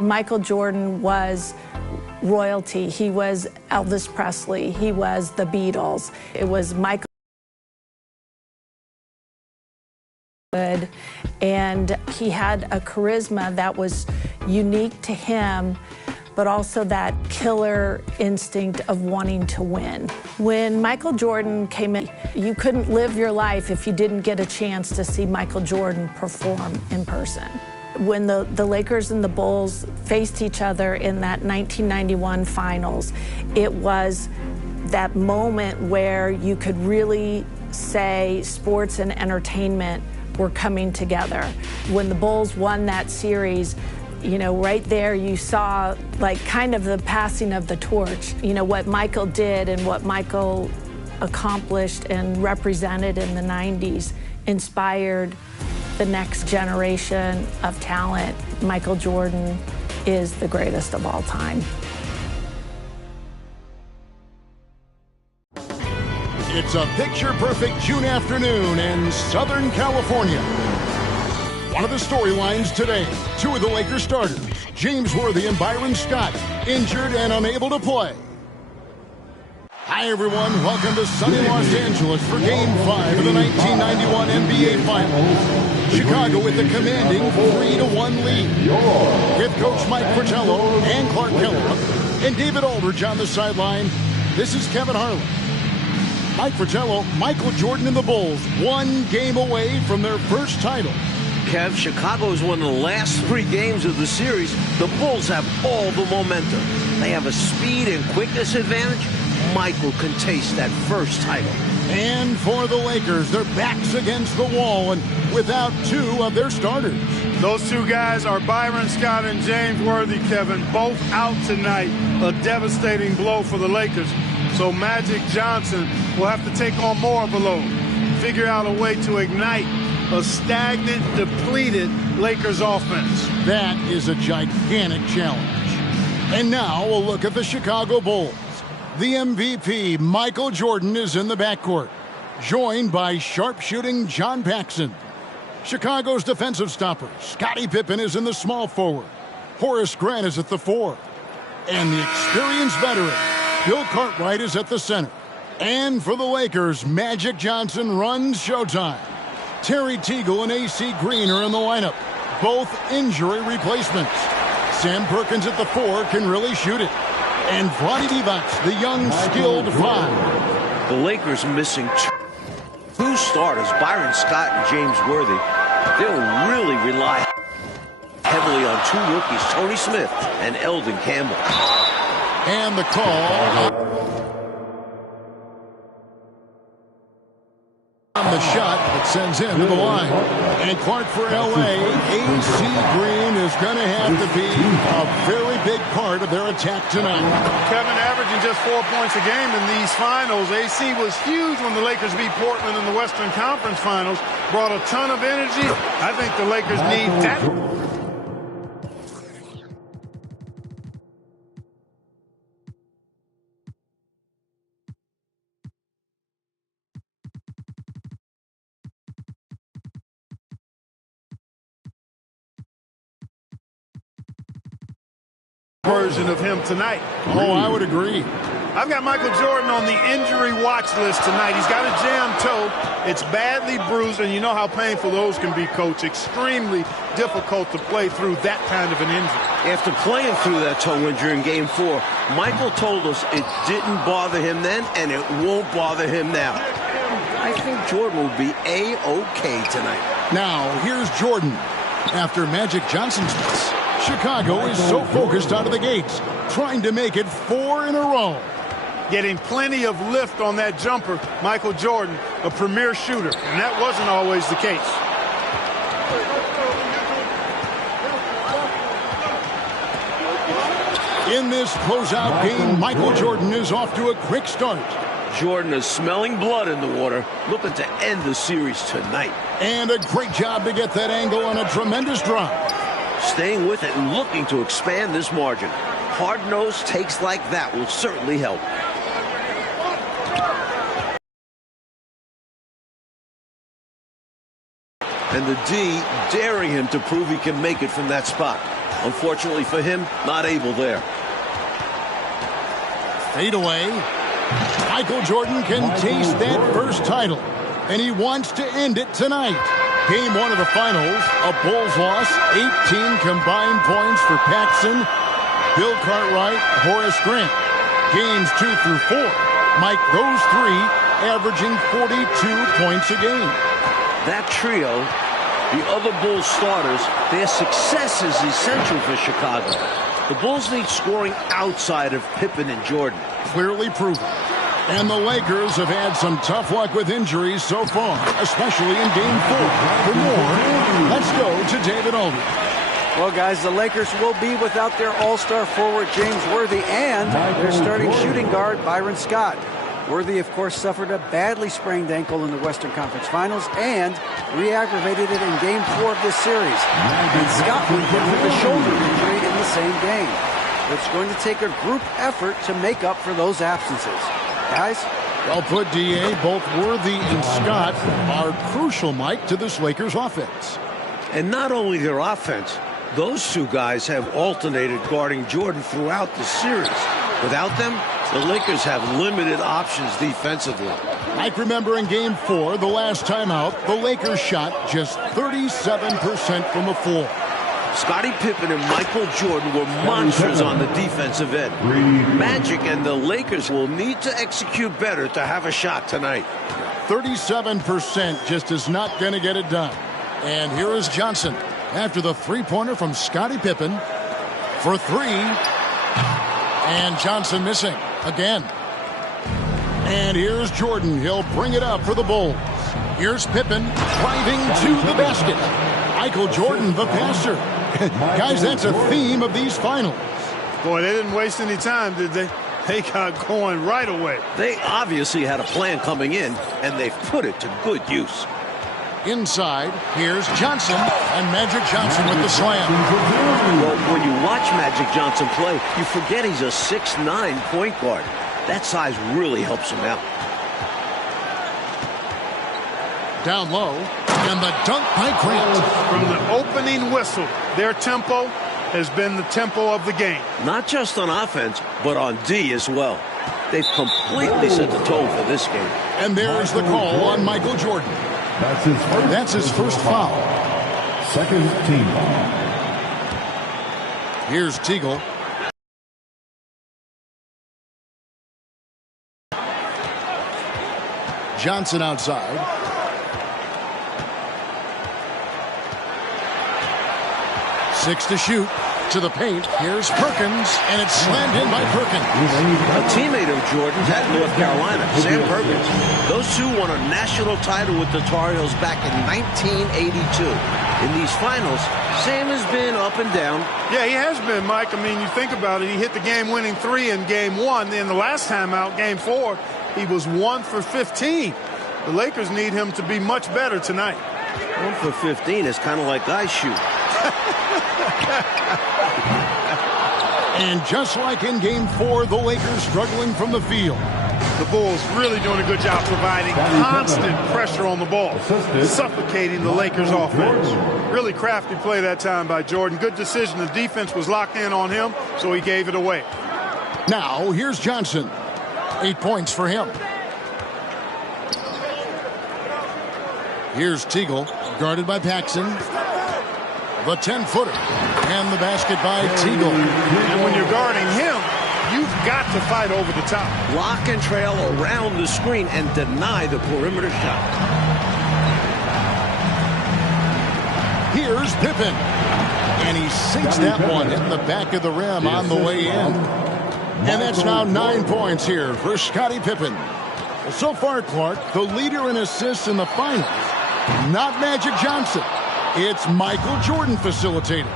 Michael Jordan was royalty. He was Elvis Presley. He was the Beatles. It was Michael. And he had a charisma that was unique to him, but also that killer instinct of wanting to win. When Michael Jordan came in, you couldn't live your life if you didn't get a chance to see Michael Jordan perform in person. When the Lakers and the Bulls faced each other in that 1991 finals, it was that moment where you could really say sports and entertainment were coming together. When the Bulls won that series, you know, right there you saw like kind of the passing of the torch. You know, what Michael did and what Michael accomplished and represented in the 90s inspired the next generation of talent. Michael Jordan is the greatest of all time. It's a picture-perfect June afternoon in Southern California. One of the storylines today, two of the Lakers starters, James Worthy and Byron Scott, injured and unable to play. Hi everyone, welcome to sunny Los Angeles for Game 5 of the 1991 NBA Finals. Chicago with the commanding 3-1 lead. With Coach Mike Fratello and Clark Kellogg and David Aldridge on the sideline, this is Kevin Harlan. Mike Fratello, Michael Jordan and the Bulls, one game away from their first title. Kev, Chicago's won the last 3 games of the series. The Bulls have all the momentum. They have a speed and quickness advantage. Michael can taste that first title. And for the Lakers, their backs against the wall and without 2 of their starters. Those 2 guys are Byron Scott and James Worthy, Kevin, both out tonight. A devastating blow for the Lakers. So Magic Johnson will have to take on more of a load, figure out a way to ignite a stagnant, depleted Lakers offense. That is a gigantic challenge. And now we'll look at the Chicago Bulls. The MVP, Michael Jordan, is in the backcourt, joined by sharpshooting John Paxson. Chicago's defensive stopper, Scottie Pippen, is in the small forward. Horace Grant is at the 4. And the experienced veteran, Bill Cartwright, is at the center. And for the Lakers, Magic Johnson runs showtime. Terry Teagle and A.C. Green are in the lineup, both injury replacements. Sam Perkins at the 4 can really shoot it. And Vlade Divac, the young, skilled 5. The Lakers missing 2 starters, Byron Scott and James Worthy. They'll really rely heavily on 2 rookies, Tony Smith and Eldon Campbell. And the call on the shot that sends him to the line. And Clark for L.A. A.C. Green is going to have to be a very big part of their attack tonight. Kevin averaging just 4 points a game in these finals. A.C. was huge when the Lakers beat Portland in the Western Conference Finals. Brought a ton of energy. I think the Lakers need that. Version of him tonight. Oh, I would agree. I've got Michael Jordan on the injury watch list tonight. He's got a jammed toe. It's badly bruised, and you know how painful those can be, Coach. Extremely difficult to play through that kind of an injury. After playing through that toe injury in Game 4, Michael told us it didn't bother him then, and it won't bother him now. I think Jordan will be A-OK tonight. Now, here's Jordan. After Magic Johnson's miss, Chicago is so focused out of the gates, trying to make it 4 in a row. Getting plenty of lift on that jumper, Michael Jordan, a premier shooter, and that wasn't always the case. In this closeout game, Michael Jordan is off to a quick start. Jordan is smelling blood in the water, looking to end the series tonight. And a great job to get that angle on a tremendous drive. Staying with it and looking to expand this margin. Hard-nosed takes like that will certainly help. And the D daring him to prove he can make it from that spot. Unfortunately for him, not able there. Fade away. Michael Jordan can taste that first title, and he wants to end it tonight. Game 1 of the finals, a Bulls loss, 18 combined points for Paxson, Bill Cartwright, Horace Grant. Games 2 through 4, Mike, those three averaging 42 points a game. That trio, the other Bulls starters, their success is essential for Chicago. The Bulls need scoring outside of Pippen and Jordan. Clearly proven. And the Lakers have had some tough luck with injuries so far, especially in Game 4. For more, let's go to David Aldridge. Well, guys, the Lakers will be without their all-star forward James Worthy and their starting shooting guard Byron Scott. Worthy, of course, suffered a badly sprained ankle in the Western Conference Finals and re-aggravated it in Game 4 of this series. And Scott was hit with a shoulder injury in the same game. It's going to take a group effort to make up for those absences. Guys? Well put, D.A. Both Worthy and Scott are crucial, Mike, to this Lakers offense. And not only their offense, those two guys have alternated guarding Jordan throughout the series. Without them, the Lakers have limited options defensively. Mike, remember in Game 4, the last time out, the Lakers shot just 37% from the floor. Scottie Pippen and Michael Jordan were monsters on the defensive end. Magic and the Lakers will need to execute better to have a shot tonight. 37% just is not going to get it done. And here is Johnson after the three-pointer from Scottie Pippen for three. And Johnson missing again. And here's Jordan. He'll bring it up for the Bulls. Here's Pippen driving to the basket. Michael Jordan, the passer. Guys, that's a theme of these finals. Boy, they didn't waste any time, did they? They got going right away. They obviously had a plan coming in, and they've put it to good use. Inside, here's Johnson, and Magic Johnson with the slam. Well, when you watch Magic Johnson play, you forget he's a 6'9" point guard. That size really helps him out. Down low, and the dunk by Grant. From the opening whistle, their tempo has been the tempo of the game. Not just on offense, but on D as well. They've completely set the tone for this game. And there's the call on Michael Jordan. That's his first foul. Second team foul. Here's Teagle. Johnson outside. 6 to shoot. To the paint. Here's Perkins, and it's slammed in by Perkins. A teammate of Jordan's at North Carolina, Sam Perkins. Those two won a national title with the Tar Heels back in 1982. In these finals, Sam has been up and down. Yeah, he has been, Mike. I mean, you think about it. He hit the game-winning three in Game 1. Then the last time out, Game 4, he was 1 for 15. The Lakers need him to be much better tonight. 1 for 15 is kind of like I shoot. And just like in Game 4, the Lakers struggling from the field. The Bulls really doing a good job providing constant pressure on the ball, suffocating the Lakers offense. Really crafty play that time by Jordan. Good decision. The defense was locked in on him, so he gave it away. Now, here's Johnson. 8 points for him. Here's Teagle, guarded by Paxson. The 10-footer. And the basket by Teagle. And when you're guarding him, you've got to fight over the top. Block and trail around the screen and deny the perimeter shot. Here's Pippen. And he sinks that one in the back of the rim on the way in. And that's now 9 points here for Scottie Pippen. Well, so far, Clark, the leader in assists in the finals, not Magic Johnson. It's Michael Jordan facilitating.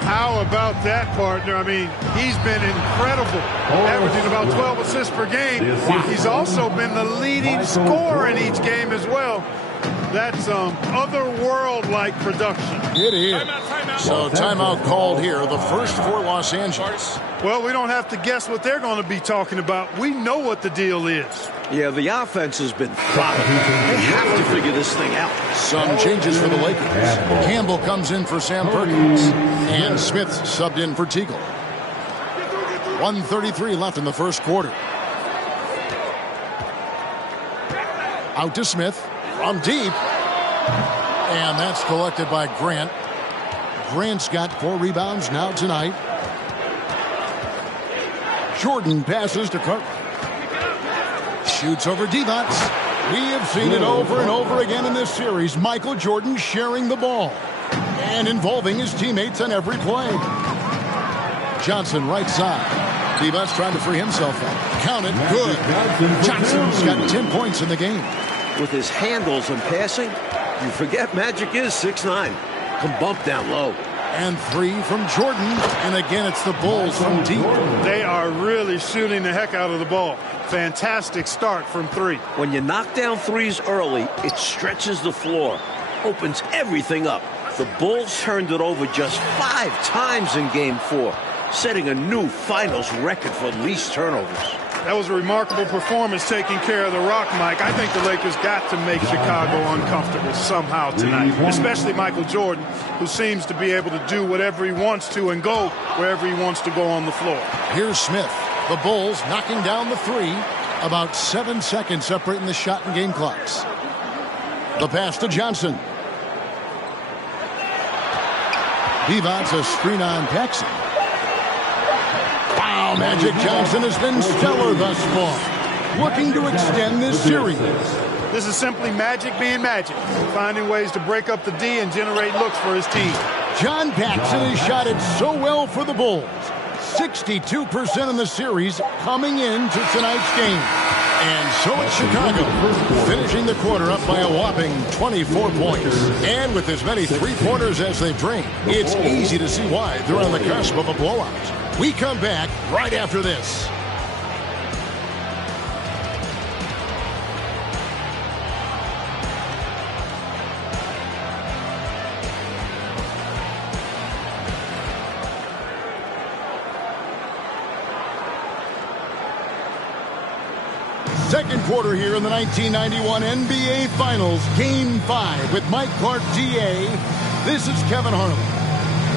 How about that, partner? I mean, he's been incredible, averaging about 12 assists per game. He's also been the leading scorer in each game as well. That's otherworld-like production. It is. So timeout called here, the first for Los Angeles. Well, we don't have to guess what they're going to be talking about. We know what the deal is. Yeah, the offense has been throttled. They have to figure this thing out. Some changes for the Lakers. Campbell comes in for Sam Perkins. And Smith subbed in for Teagle. 1:33 left in the first quarter. Out to Smith from deep. And that's collected by Grant. Grant's got 4 rebounds now tonight. Jordan passes to Carter. Shoots over Divac. We have seen it over and over again in this series. Michael Jordan sharing the ball and involving his teammates on every play. Johnson right side. Divac trying to free himself up. Count it. Good. Johnson's got 10 points in the game. With his handles and passing, you forget Magic is 6'9". Can bump down low. And 3 from Jordan. And again, it's the Bulls from deep. They are really shooting the heck out of the ball. Fantastic start from 3. When you knock down threes early, it stretches the floor, opens everything up. The Bulls turned it over just 5 times in Game 4, setting a new finals record for least turnovers. That was a remarkable performance taking care of the rock, Mike. I think the Lakers got to make Chicago uncomfortable somehow tonight, especially Michael Jordan, who seems to be able to do whatever he wants to and go wherever he wants to go on the floor. Here's Smith. The Bulls knocking down the 3. About 7 seconds separating the shot and game clocks. The pass to Johnson. Divac a screen on Paxson. Wow, Magic Johnson has been stellar thus far. Looking to extend this series. This is simply Magic being Magic, finding ways to break up the D and generate looks for his team. John Paxson has shot it so well for the Bulls. 62% in the series coming into tonight's game. And so it's Chicago, finishing the quarter up by a whopping 24 points. And with as many three-pointers as they've drained, it's easy to see why they're on the cusp of a blowout. We come back right after this. Second quarter here in the 1991 NBA Finals, Game 5 with Mike Clark, DA. This is Kevin Harlan.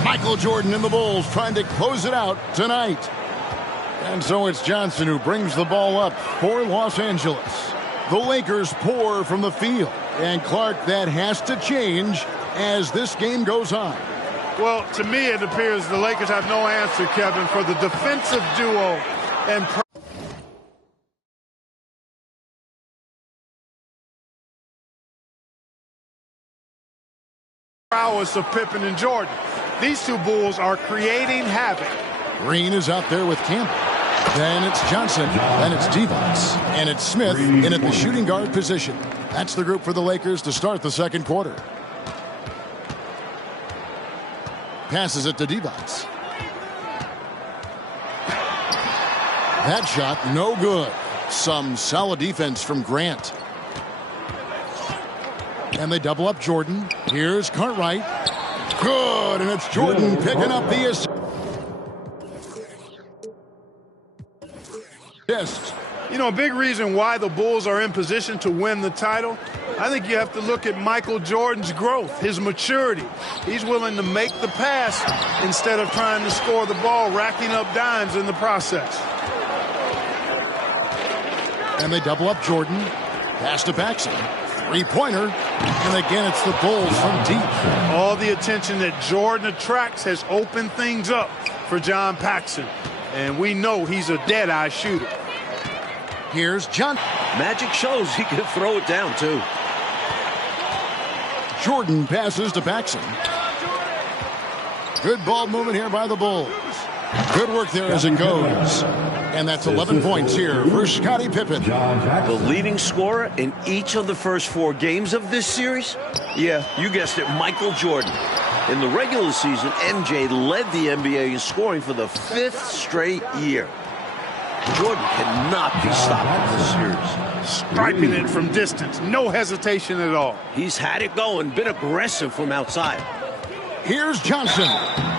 Michael Jordan and the Bulls trying to close it out tonight. And so it's Johnson who brings the ball up for Los Angeles. The Lakers pour from the field. And Clark, that has to change as this game goes on. Well, to me, it appears the Lakers have no answer, Kevin, for the defensive duo and prowess of Pippen and Jordan. These two Bulls are creating havoc. Green is out there with Campbell. Then it's Johnson. Then it's Divac. And it's Smith in at the shooting guard position. That's the group for the Lakers to start the second quarter. Passes it to Divac. That shot, no good. Some solid defense from Grant. And they double up Jordan. Here's Cartwright. Good, and it's Jordan picking up the assist. You know, a big reason why the Bulls are in position to win the title, I think you have to look at Michael Jordan's growth, his maturity. He's willing to make the pass instead of trying to score the ball, racking up dimes in the process. And they double up Jordan. Pass to Paxson. Three-pointer. And again, it's the Bulls from deep. All the attention that Jordan attracts has opened things up for John Paxson. And we know he's a dead-eye shooter. Here's John. Magic shows he can throw it down, too. Jordan passes to Paxson. Good ball movement here by the Bulls. Good work there as it goes. And that's 11 points here for Scottie Pippen. The leading scorer in each of the first 4 games of this series? Yeah, you guessed it, Michael Jordan. In the regular season, MJ led the NBA in scoring for the 5th straight year. Jordan cannot be stopped in this series. Striping it from distance. No hesitation at all. He's had it going, been aggressive from outside. Here's Johnson.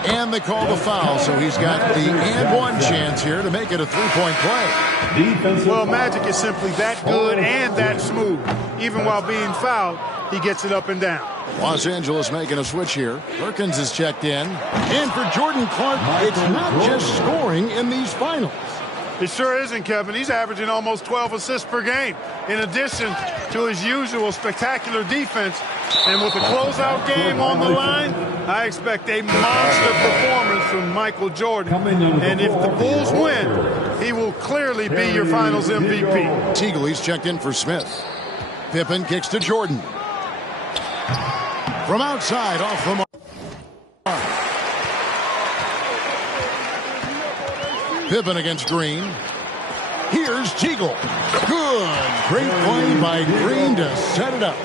And they call the foul, so he's got the and one chance here to make it a three-point play. Well, Magic is simply that good and that smooth. Even while being fouled, he gets it up and down. Los Angeles making a switch here. Perkins is checked in. And for Jordan Clark, it's not just scoring in these finals. It sure isn't, Kevin. He's averaging almost 12 assists per game, in addition to his usual spectacular defense. And with a closeout game on the line, I expect a monster performance from Michael Jordan. And if the Bulls win, he will clearly be your finals MVP. Teagley's checked in for Smith. Pippen kicks to Jordan. From outside, off the mark. Pippen against Green. Here's Teagle. Good. Great play by Green to set it up.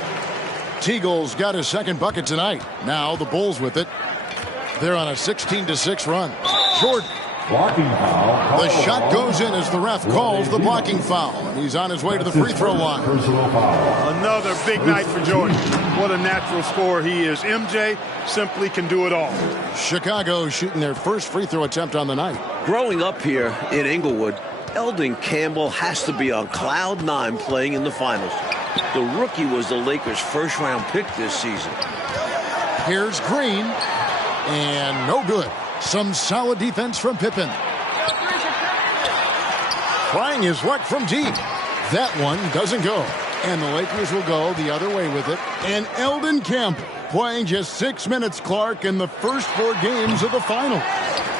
Teagle's got his second bucket tonight. Now the Bulls with it. They're on a 16-6 run. Jordan. Blocking foul. The shot goes in as the ref calls the blocking foul. And he's on his way to the free throw line. Personal foul. Another big night for Jordan. What a natural scorer he is. MJ simply can do it all. Chicago shooting their first free throw attempt on the night. Growing up here in Inglewood, Eldon Campbell has to be on cloud 9 playing in the finals. The rookie was the Lakers' first-round pick this season. Here's Green. And no good. Some solid defense from Pippen. Trying his luck from deep. That one doesn't go. And the Lakers will go the other way with it. And Eldon Campbell playing just 6 minutes, Clark, in the first 4 games of the final.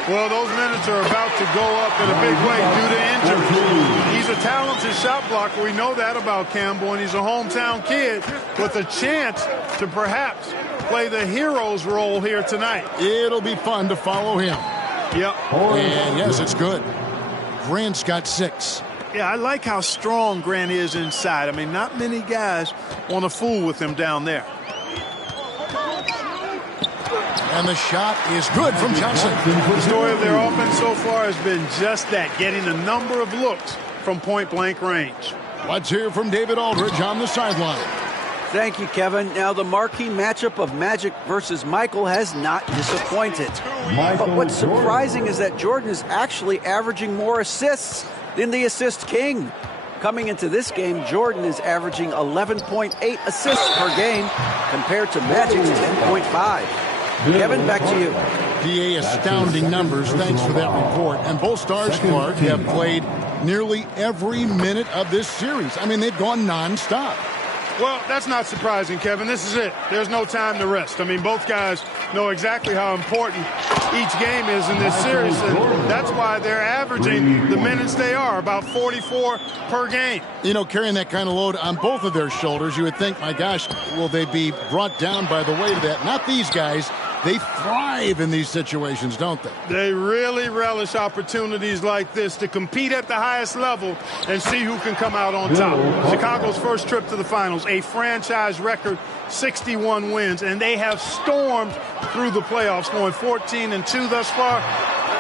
Well, those minutes are about to go up in a big way due to injuries. He's a talented shot blocker. We know that about Campbell, and he's a hometown kid with a chance to perhaps play the hero's role here tonight. It'll be fun to follow him. Yep. And yes, it's good. Grant's got 6. Yeah, I like how strong Grant is inside. I mean, not many guys want to fool with him down there. And the shot is good from Johnson. The story of their offense so far has been just that, getting a number of looks from point-blank range. Let's hear from David Aldridge on the sideline. Thank you, Kevin. Now, the marquee matchup of Magic versus Michael has not disappointed. But what's surprising is that Jordan is actually averaging more assists than the assist king. Coming into this game, Jordan is averaging 11.8 assists per game compared to Magic's 10.5. Kevin, back to you. DA, astounding numbers. Thanks for that report. And both stars, Clark, have played nearly every minute of this series. I mean, they've gone nonstop. Well, that's not surprising, Kevin. This is it. There's no time to rest. I mean, both guys know exactly how important each game is in this series, and that's why they're averaging the minutes they are, about 44 per game. You know, carrying that kind of load on both of their shoulders, you would think, my gosh, will they be brought down by the weight of that? Not these guys. They thrive in these situations, don't they? They really relish opportunities like this to compete at the highest level and see who can come out on top. Chicago's first trip to the finals, a franchise record 61 wins, and they have stormed through the playoffs, going 14-2 thus far.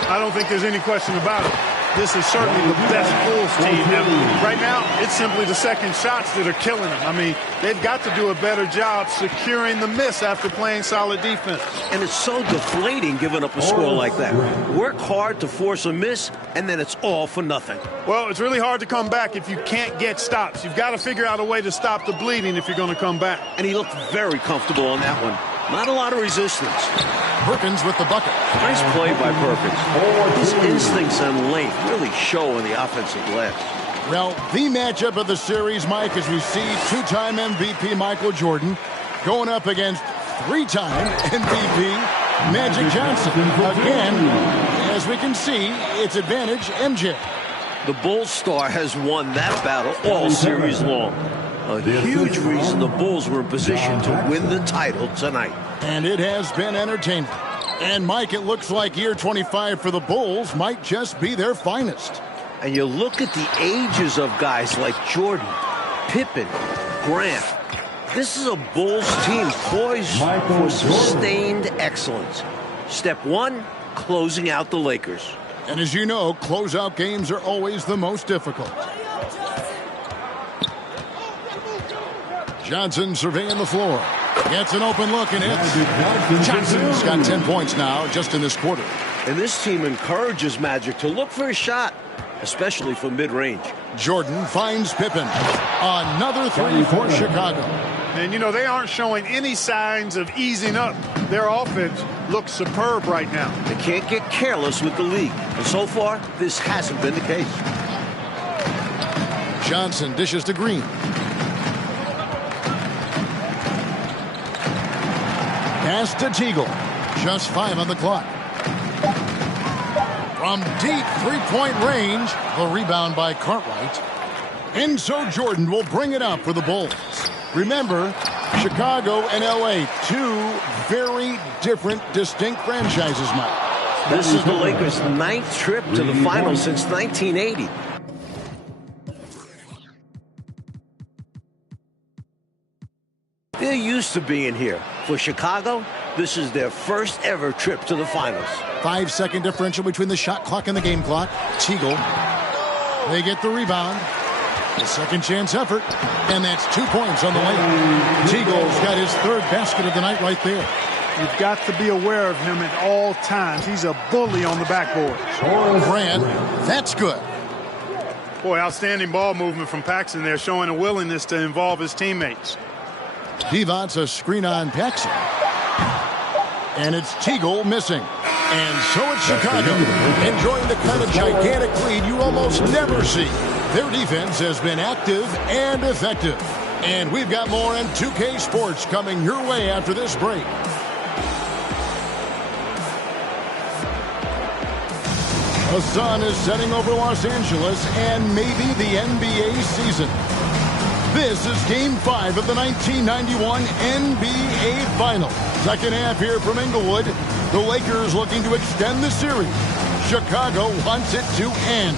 I don't think there's any question about it. This is certainly the best Bulls team. And right now, it's simply the second shots that are killing them. I mean, they've got to do a better job securing the miss after playing solid defense. And it's so deflating giving up a score like that. Work hard to force a miss, and then it's all for nothing. Well, it's really hard to come back if you can't get stops. You've got to figure out a way to stop the bleeding if you're going to come back. And he looked very comfortable on that one. Not a lot of resistance. Perkins with the bucket. Nice play by Perkins. His instincts and length really show in the offensive glass. Well, the matchup of the series, Mike, as we see two-time MVP Michael Jordan going up against three-time MVP Magic Johnson. Again, as we can see, it's advantage MJ. The Bulls star has won that battle all series long. A huge reason the Bulls were in position to win the title tonight. And it has been entertaining. And, Mike, it looks like year 25 for the Bulls might just be their finest. And you look at the ages of guys like Jordan, Pippen, Grant. This is a Bulls team poised for sustained excellence. Step one, closing out the Lakers. And as you know, closeout games are always the most difficult. Johnson surveying the floor. Gets an open look and hits. Johnson's got 10 points now just in this quarter. And this team encourages Magic to look for a shot, especially from mid-range. Jordan finds Pippen. Another three for Chicago. And, you know, they aren't showing any signs of easing up. Their offense looks superb right now. They can't get careless with the league. And so far, this hasn't been the case. Johnson dishes to Green. Pass to Teagle. Just 5 on the clock. From deep three-point range, the rebound by Cartwright. And so Jordan will bring it up for the Bulls. Remember, Chicago and L.A., two very different, distinct franchises, Mike. This is the Lakers' 9th trip to the finals since 1980. They're used to being here. For Chicago, this is their first ever trip to the finals. 5-second differential between the shot clock and the game clock. Teagle. They get the rebound. A second chance effort. And that's 2 points on the way. Teagle's got his 3rd basket of the night right there. You've got to be aware of him at all times. He's a bully on the backboard. Grant, that's good. Boy, outstanding ball movement from Paxson there, showing a willingness to involve his teammates. Devon's a screen on Paxson. And it's Teagle missing. And so it's Chicago, enjoying the kind of gigantic lead you almost never see. Their defense has been active and effective. And we've got more on 2K Sports coming your way after this break. The sun is setting over Los Angeles and maybe the NBA season. This is Game 5 of the 1991 NBA Finals. Second half here from Inglewood. The Lakers looking to extend the series. Chicago wants it to end.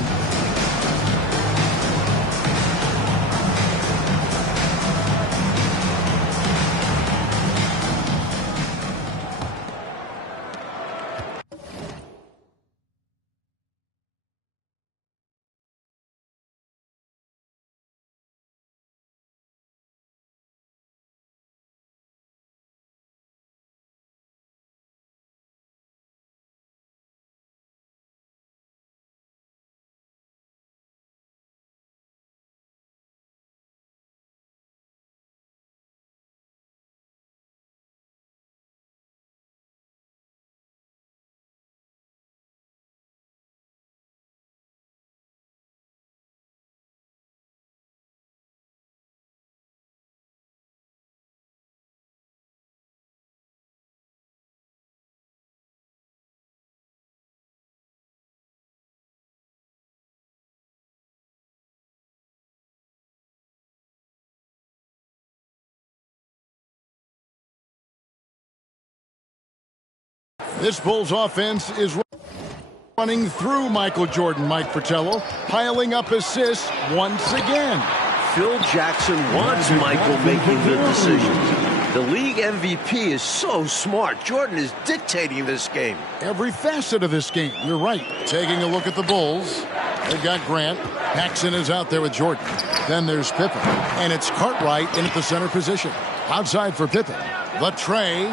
This Bulls offense is running through Michael Jordan, Mike Fratello, piling up assists once again. Phil Jackson wants Michael making the decisions. The league MVP is so smart. Jordan is dictating this game. Every facet of this game, you're right. Taking a look at the Bulls, they've got Grant. Paxson is out there with Jordan. Then there's Pippen. And it's Cartwright in at the center position. Outside for Pippen. The tray.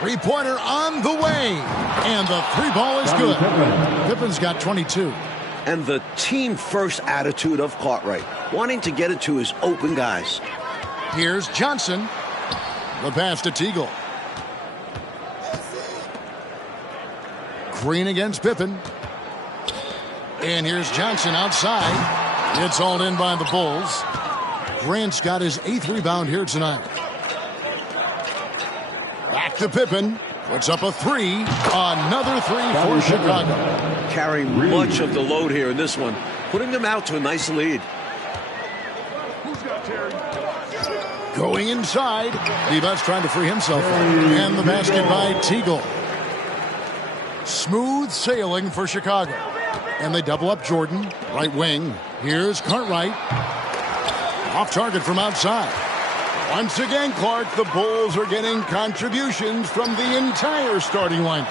Three-pointer on the way. And the three ball is good. Pippen's got 22. And the team-first attitude of Cartwright, wanting to get it to his open guys. Here's Johnson. The pass to Teagle. Green against Pippen. And here's Johnson outside. It's hauled in by the Bulls. Grant's got his 8th rebound here tonight. Back to Pippen. Puts up a 3. Another 3 for Chicago. Carrying much of the load here in this one. Putting them out to a nice lead. Going inside. Levi's trying to free himself. And the basket by Teagle. Smooth sailing for Chicago. And they double up Jordan. Right wing. Here's Cartwright. Off target from outside. Once again, Clark, the Bulls are getting contributions from the entire starting line.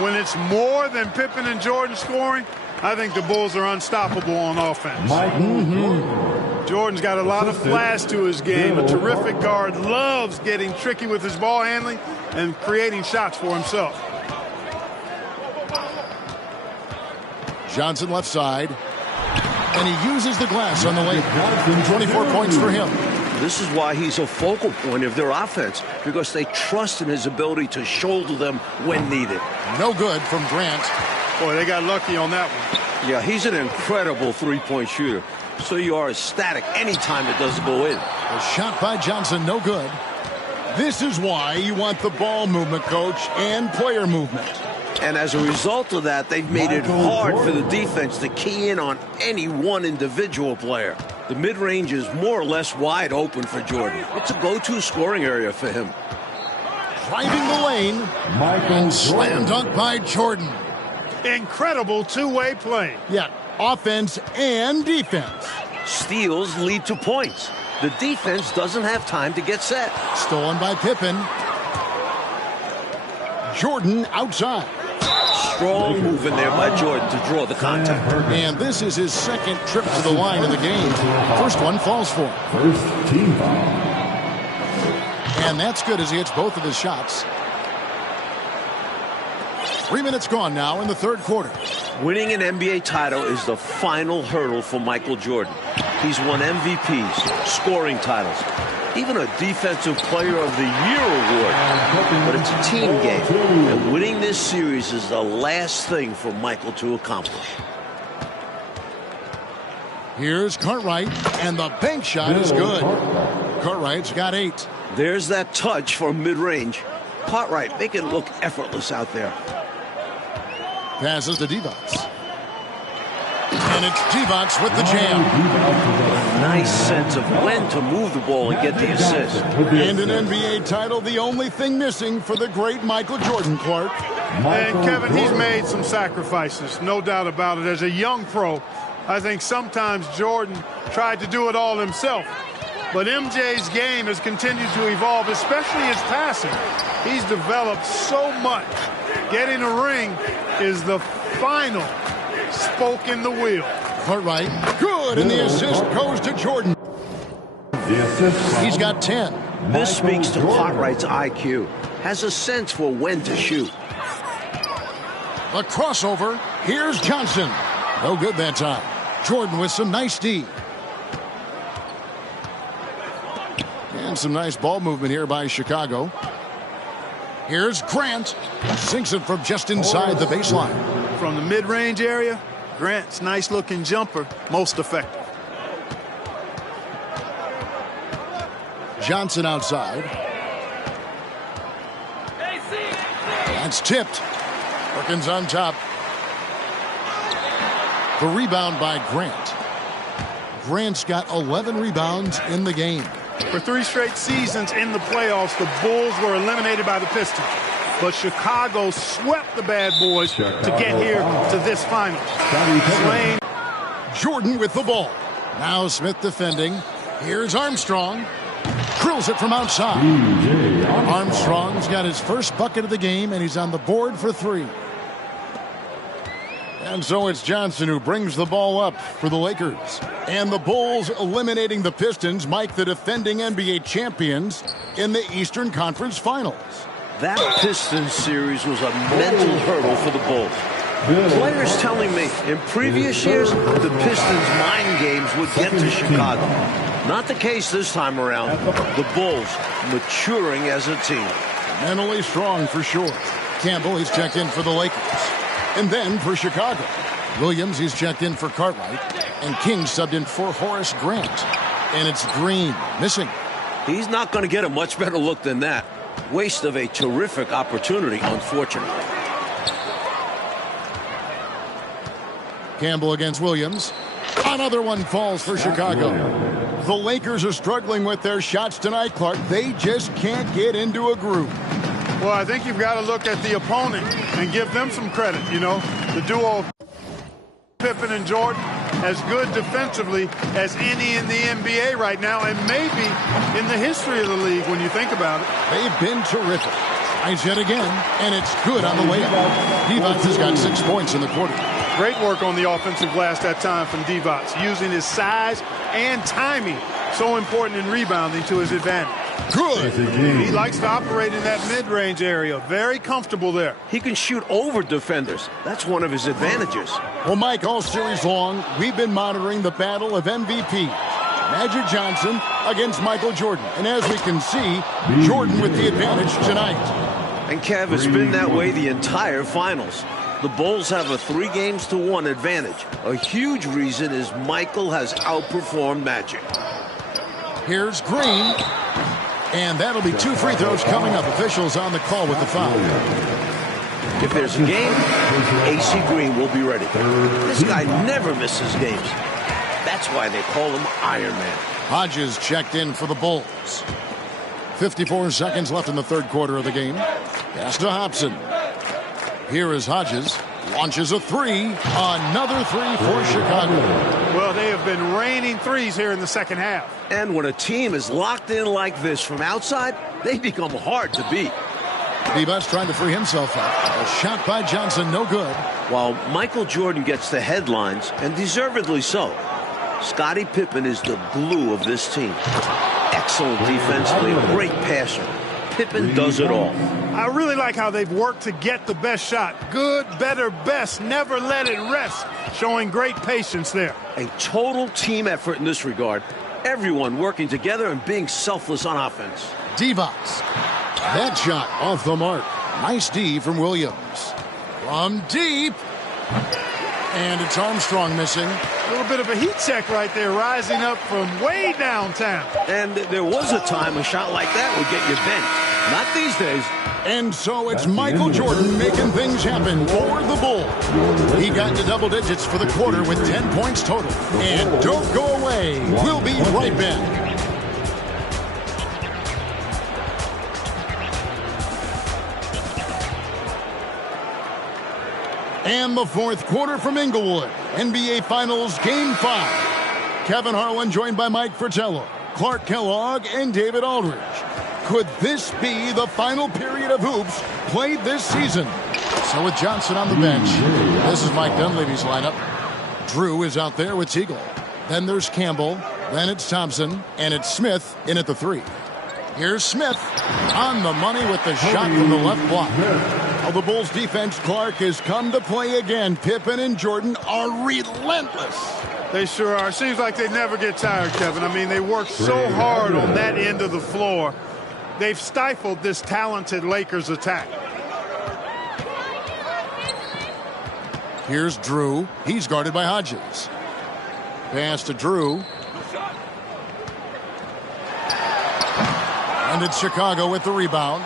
when it's more than Pippen and Jordan scoring, I think the Bulls are unstoppable on offense. Jordan's got a lot of flash to his game. A terrific guard, loves getting tricky with his ball handling and creating shots for himself. Johnson left side. And he uses the glass on the lane. 24 points for him. This is why he's a focal point of their offense, because they trust in his ability to shoulder them when needed. No good from Grant. Boy, they got lucky on that one. Yeah, he's an incredible three-point shooter. So you are ecstatic anytime it doesn't go in. A shot by Johnson, no good. This is why you want the ball movement, coach, and player movement. And as a result of that, they've made it hard for the defense to key in on any one individual player. The mid-range is more or less wide open for Jordan. It's a go-to scoring area for him. Driving the lane. And slam dunk by Jordan. Incredible two-way play. Yeah, offense and defense. Steals lead to points. The defense doesn't have time to get set. Stolen by Pippen. Jordan outside. Strong move in there by Jordan to draw the contact. And this is his second trip to the line of the game. First one falls for him. First team foul. And that's good as he hits both of his shots. 3 minutes gone now in the third quarter. Winning an NBA title is the final hurdle for Michael Jordan. He's won MVPs, scoring titles, even a Defensive Player of the Year award. But it's a team game, and winning this series is the last thing for Michael to accomplish. Here's Cartwright, and the bank shot is good. Cartwright's got 8. There's that touch from mid-range. Cartwright, make it look effortless out there. Passes to Divac. And it's Divac with the jam. Nice sense of when to move the ball and get the assist. And an NBA title, the only thing missing for the great Michael Jordan, Clark. And Kevin, he's made some sacrifices, no doubt about it. As a young pro, I think sometimes Jordan tried to do it all himself. But MJ's game has continued to evolve, especially his passing. He's developed so much. Getting a ring is the final spoke in the wheel. Cartwright, good, and the assist goes to Jordan. He's got 10. This speaks to Cartwright's IQ. Has a sense for when to shoot. A crossover. Here's Johnson. No good that time. Jordan with some nice D. And some nice ball movement here by Chicago. Here's Grant. Sinks it from just inside the baseline. From the mid-range area, Grant's nice-looking jumper, most effective. Johnson outside. That's tipped. Perkins on top. The rebound by Grant. Grant's got 11 rebounds in the game. For 3 straight seasons in the playoffs, the Bulls were eliminated by the Pistons. But Chicago swept the bad boys to get here to this final. Jordan with the ball. Now Smith defending. Here's Armstrong. Drills it from outside. Armstrong's got his first bucket of the game, and he's on the board for 3. And so it's Johnson who brings the ball up for the Lakers. And the Bulls eliminating the Pistons, Mike, the defending NBA champions, in the Eastern Conference Finals. That Pistons series was a mental hurdle for the Bulls. Players telling me in previous years the Pistons' mind games would get to Chicago. Not the case this time around. The Bulls maturing as a team. Mentally strong for sure. Campbell, he's checked in for the Lakers. And then for Chicago, Williams, he's checked in for Cartwright. And King subbed in for Horace Grant. And it's Green missing. He's not going to get a much better look than that. Waste of a terrific opportunity, unfortunately. Campbell against Williams. Another one falls for Chicago. The Lakers are struggling with their shots tonight, Clark. They just can't get into a groove. Well, I think you've got to look at the opponent and give them some credit. You know, the duo Pippen and Jordan as good defensively as any in the NBA right now, and maybe in the history of the league when you think about it. They've been terrific. Tries yet again, and it's good on the layup. Divac has got 6 points in the quarter. Great work on the offensive glass that time from Divac, using his size and timing, so important in rebounding, to his advantage. Good. He likes to operate in that mid-range area. Very comfortable there. He can shoot over defenders. That's one of his advantages. Well, Mike, all series long, we've been monitoring the battle of MVP. Magic Johnson against Michael Jordan. And as we can see, Jordan with the advantage tonight. And Kev, it's been that way the entire finals. The Bulls have a 3-1 advantage. A huge reason is Michael has outperformed Magic. Here's Green. And that'll be 2 free throws coming up. Officials on the call with the foul. If there's a game, AC Green will be ready. This guy never misses games. That's why they call him Iron Man. Hodges checked in for the Bulls. 54 seconds left in the third quarter of the game. Pass to Hobson. Here is Hodges. Launches a 3. Another 3 for Chicago. Well, they have been raining threes here in the second half. And when a team is locked in like this from outside, they become hard to beat. Divac trying to free himself up. A shot by Johnson, no good. While Michael Jordan gets the headlines, and deservedly so, Scottie Pippen is the glue of this team. Excellent defensively, a great passer. Pippen does it all. I really like how they've worked to get the best shot. Good, better, best. Never let it rest. Showing great patience there. A total team effort in this regard. Everyone working together and being selfless on offense. Divac. That shot off the mark. Nice D from Williams. From deep. And it's Armstrong missing. A little bit of a heat check right there, rising up from way downtown. And there was a time a shot like that would get you bent. Not these days. And so it's Michael Jordan making things happen for the Bulls. He got to double digits for the quarter with 10 points total. And don't go away. We'll be right back. And the fourth quarter from Inglewood. NBA Finals Game 5. Kevin Harlan joined by Mike Fratello, Clark Kellogg, and David Aldridge. Could this be the final period of hoops played this season? So with Johnson on the bench, this is Mike Dunleavy's lineup. Drew is out there with Teagle. Then there's Campbell. Then it's Thompson. And it's Smith in at the 3. Here's Smith on the money with the shot from the left block. Well, the Bulls defense, Clark, has come to play again. Pippen and Jordan are relentless. They sure are. Seems like they never get tired, Kevin. I mean, they work so hard on that end of the floor. They've stifled this talented Lakers attack. Here's Drew. He's guarded by Hodges. Pass to Drew. And it's Chicago with the rebound.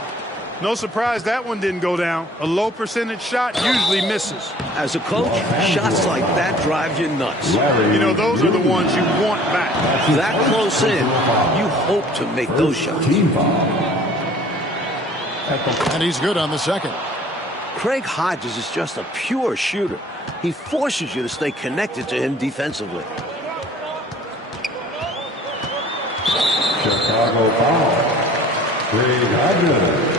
No surprise that one didn't go down. A low percentage shot usually misses. As a coach, shots like that drive you nuts. You know, those are the ones you want back. That close in, you hope to make those shots. And he's good on the second. Craig Hodges is just a pure shooter. He forces you to stay connected to him defensively. Chicago foul. Craig Hodges.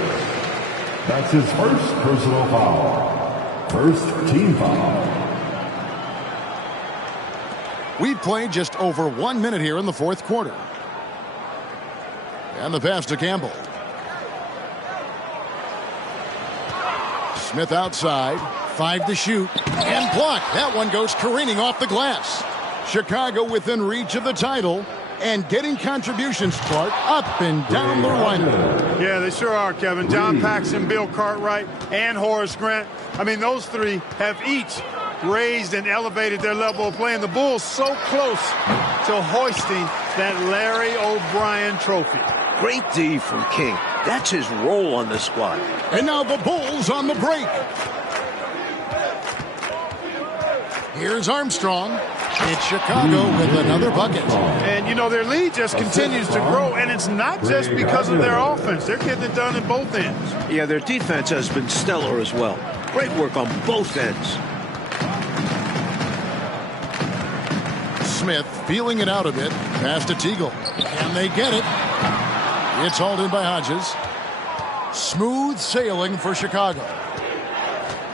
That's his first personal foul. First team foul. We've played just over 1 minute here in the fourth quarter. And the pass to Campbell. Smith outside. 5 to shoot. And blocked. That one goes careening off the glass. Chicago within reach of the title. And getting contributions, Clark, up and down the lineup. Yeah, they sure are, Kevin. John Paxson, Bill Cartwright, and Horace Grant. I mean, those three have each raised and elevated their level of play. And the Bulls so close to hoisting that Larry O'Brien trophy. Great D from King. That's his role on this squad. And now the Bulls on the break. Here's Armstrong. It's Chicago with another bucket. And, you know, their lead just continues to grow, and it's not just because of their offense. They're getting it done at both ends. Yeah, their defense has been stellar as well. Great work on both ends. Smith feeling it out a bit. Pass to Teagle. And they get it. It's hauled in by Hodges. Smooth sailing for Chicago.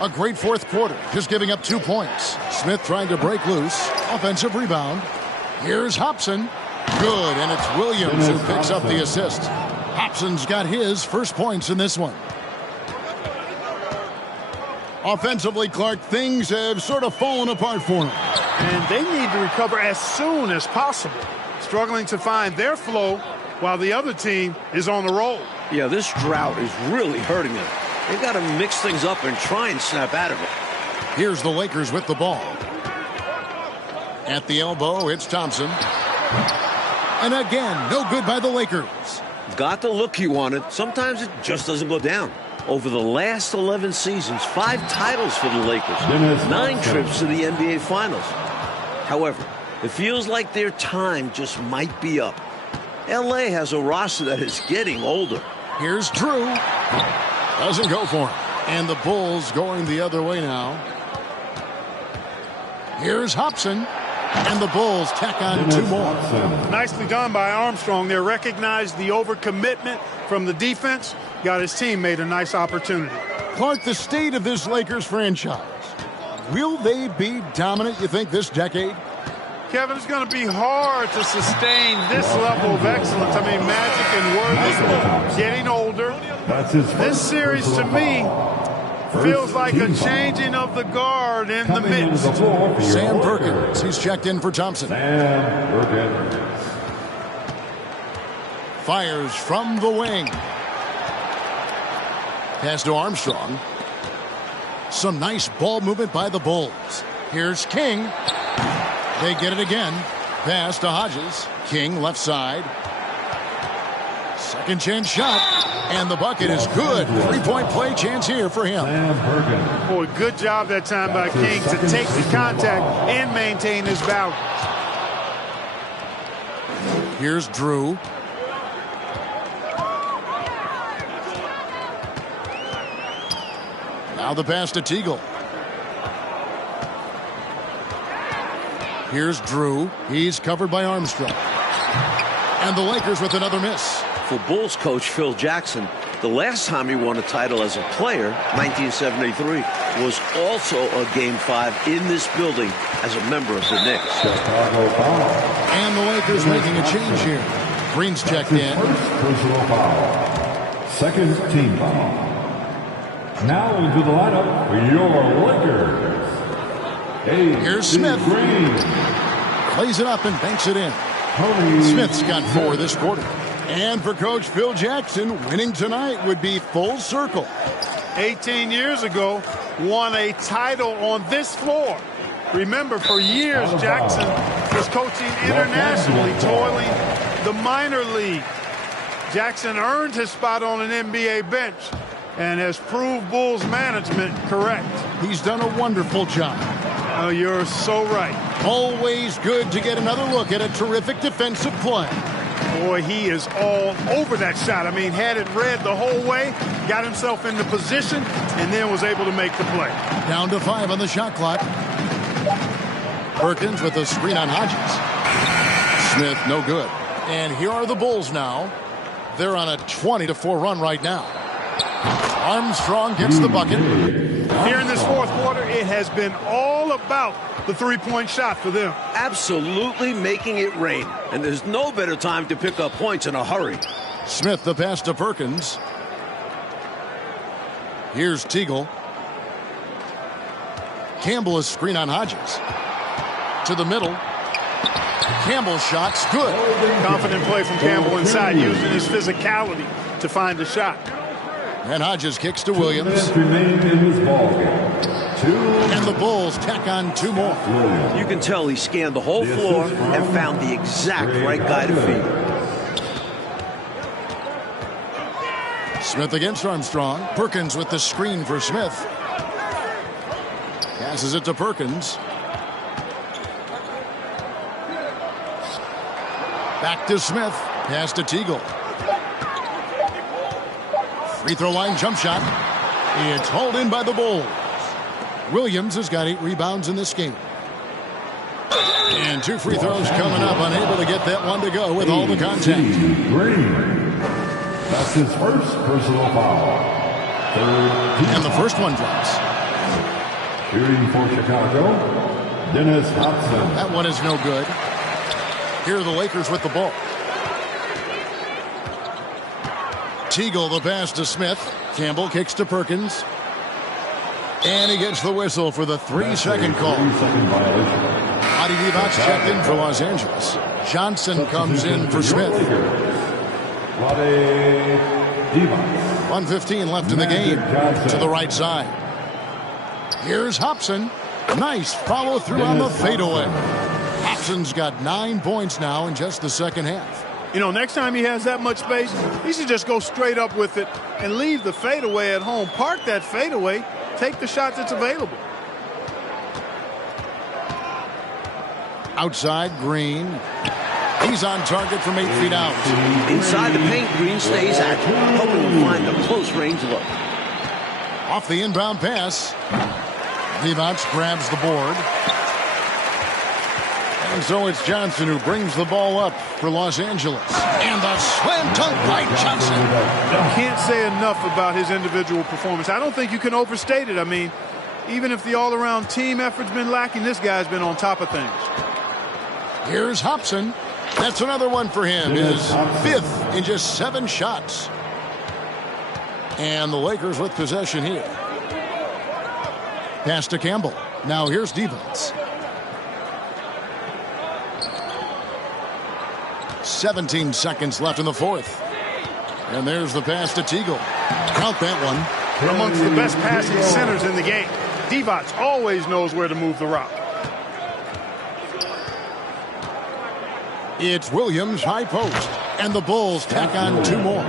A great fourth quarter, just giving up 2 points. Smith trying to break loose. Offensive rebound. Here's Hobson. Good, and it's Williams who picks up the assist. Hobson's got his first points in this one. Offensively, Clark, things have sort of fallen apart for him. And they need to recover as soon as possible. Struggling to find their flow while the other team is on the roll. Yeah, this drought is really hurting them. They've got to mix things up and try and snap out of it. Here's the Lakers with the ball. At the elbow, it's Thompson. And again, no good by the Lakers. Got the look he wanted. Sometimes it just doesn't go down. Over the last 11 seasons, 5 titles for the Lakers, 9 trips to the NBA Finals. However, it feels like their time just might be up. LA has a roster that is getting older. Here's Drew. Doesn't go for him. And the Bulls going the other way now. Here's Hobson. And the Bulls tack on 2 more. Nicely done by Armstrong there. Recognized the overcommitment from the defense. Got his teammate a nice opportunity. Clark, the state of this Lakers franchise. Will they be dominant, you think, this decade? Kevin, it's going to be hard to sustain this level of excellence. I mean, Magic and Worthy getting older. This series, to me, feels like a changing of the guard in the midst. Sam Perkins, he's checked in for Thompson. Fires from the wing. Pass to Armstrong. Some nice ball movement by the Bulls. Here's King. They get it again. Pass to Hodges. King left side. Second chance shot. And the bucket is good. 3-point play chance here for him. Boy, good job that time by King to take the contact and maintain his balance. Here's Drew. Now the pass to Teagle. Here's Drew. He's covered by Armstrong. And the Lakers with another miss. For Bulls coach Phil Jackson, the last time he won a title as a player, 1973, was also a Game 5 in this building as a member of the Knicks. And the Lakers making a change here. Green's checked in. Personal foul. Second team foul. Now into the lineup for your Lakers. Here's Smith. Green. Plays it up and banks it in. Smith's got 4 this quarter. And for Coach Phil Jackson, winning tonight would be full circle. 18 years ago, won a title on this floor. Remember, for years, Jackson was coaching internationally, toiling the minor league. Jackson earned his spot on an NBA bench and has proved Bulls management correct. He's done a wonderful job. Oh, you're so right. Always good to get another look at a terrific defensive play. Boy, he is all over that shot. I mean, had it read the whole way, got himself into position, and then was able to make the play. Down to 5 on the shot clock. Perkins with a screen on Hodges. Smith, no good. And here are the Bulls now. They're on a 20-4 run right now. Armstrong gets the bucket. Here in this fourth quarter, it has been all about the three-point shot for them. Absolutely making it rain. And there's no better time to pick up points in a hurry. Smith the pass to Perkins. Here's Teagle. Campbell is screen on Hodges. To the middle. Campbell's shot's good. Confident play from Campbell inside, using his physicality to find the shot. And Hodges kicks to Williams. Remained in his ball game. 2. And the Bulls tack on 2 more. You can tell he scanned the whole floor and found the exact right guy to feed. Smith against Armstrong. Perkins with the screen for Smith. Passes it to Perkins. Back to Smith. Pass to Teagle. Free throw line jump shot. It's hauled in by the Bulls. Williams has got 8 rebounds in this game. And 2 free throws coming up. Unable to get that one to go with all the contact. That's his first personal foul. And the first one drops. Shooting for Chicago, Dennis Hudson. That one is no good. Here are the Lakers with the ball. Teagle the pass to Smith. Campbell kicks to Perkins. And he gets the whistle for the 3-second call. 3-second violation. Adi Divac checked in for Los Angeles. Johnson comes in for Smith. 1:15 left in the game. To the right side. Here's Hobson. Nice follow through on the fadeaway. Hobson's got 9 points now in just the second half. You know, next time he has that much space, he should just go straight up with it and leave the fadeaway at home. Park that fadeaway. Take the shot that's available. Outside, Green. He's on target from 8 feet out. Inside the paint, Green stays active, helping him find the close range look. Off the inbound pass. Divac grabs the board. And so it's Johnson who brings the ball up for Los Angeles. And the slam dunk by Johnson. Can't say enough about his individual performance. I don't think you can overstate it. I mean, even if the all-around team effort's been lacking, this guy's been on top of things. Here's Hobson. That's another one for him. His 5th in just 7 shots. And the Lakers with possession here. Pass to Campbell. Now here's Divac. 17 seconds left in the 4th. And there's the pass to Teagle. Count that one. Amongst the best passing centers in the game. Divac always knows where to move the rock. It's Williams high post. And the Bulls tack on 2 more.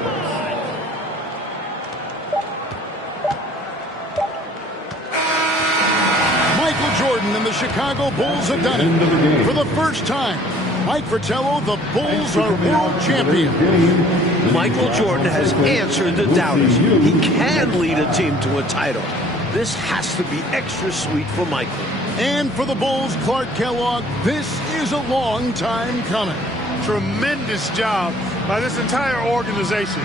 Michael Jordan and the Chicago Bulls have done it. For the first time, Mike Fratello, the Bulls are world champions. Michael Jordan has answered the doubters. He can lead a team to a title. This has to be extra sweet for Michael. And for the Bulls, Clark Kellogg, this is a long time coming. Tremendous job by this entire organization.